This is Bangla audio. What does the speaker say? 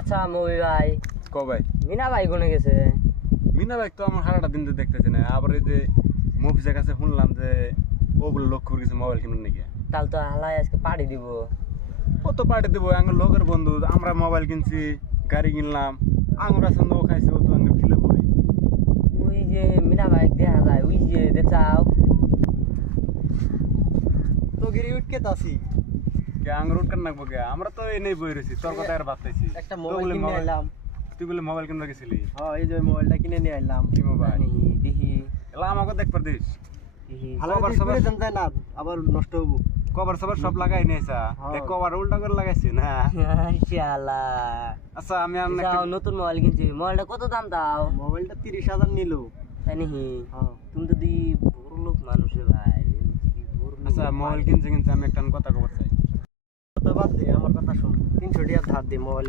আচ্ছা মবি ভাই, ভাই মিনা ভাই কোনে গেছে? মিনা ভাই তো আমার সারাটা দিন তো দেখতেছি না। আবার এই যে মফিসের কাছে শুনলাম যে ও বলে লক্ষ্য করে গেছে মোবাইল কিনুন নাকি। তাহলে তো হালাই আজকে পার্টি দিব। ও তো পার্টি দেবো, আঙ্গুর লোকের বন্ধু, আমরা মোবাইল কিনছি, গাড়ি কিনলাম, আঙ্গুর আছে ও খাইছে, ও তো আঙ্গুর খিলে বই। ওই যে মিনা ভাই দেখা যায়, ওই যে দেখাও তো গিরি উঠকে তাসি কে আঙ্গুর উঠকান নাকবো কে? আমরা তো এই নেই বই রয়েছি, তোর কথা আর ভাবতেছি। একটা মোবাইল কিনে আইলাম। তুই বলে মোবাইল কিনবা গেছিলি? হ্যাঁ, এই যে মোবাইলটা কিনে নিয়ে আইলাম। কি মোবাইল? দেখি এলা আমাকে দেখ পারদিস, দেখি ভালো কভার করে সবার জানতে না, আবার নষ্ট হবো। কভার সবার সব লাগাই নিয়েছা। হ্যাঁ। দেখ কভার উল্টা করে লাগাইছি না। শালা আচ্ছা আমি আর যাও, নতুন মোবাইল কিনছি। মোবাইলটা কত দাম দাও? মোবাইলটা 30,000 নিল। তাই নাকি? হ্যাঁ, তুমি তো দি বড় লোক মানুষে ভাই, বড় লোক আচ্ছা মোবাইল কিনছে কিনছে আমি একটা কথা খবর চাই। কত বাদ দে, আমার কথা শুন। 300 টাকা ধার দে মোবাইল।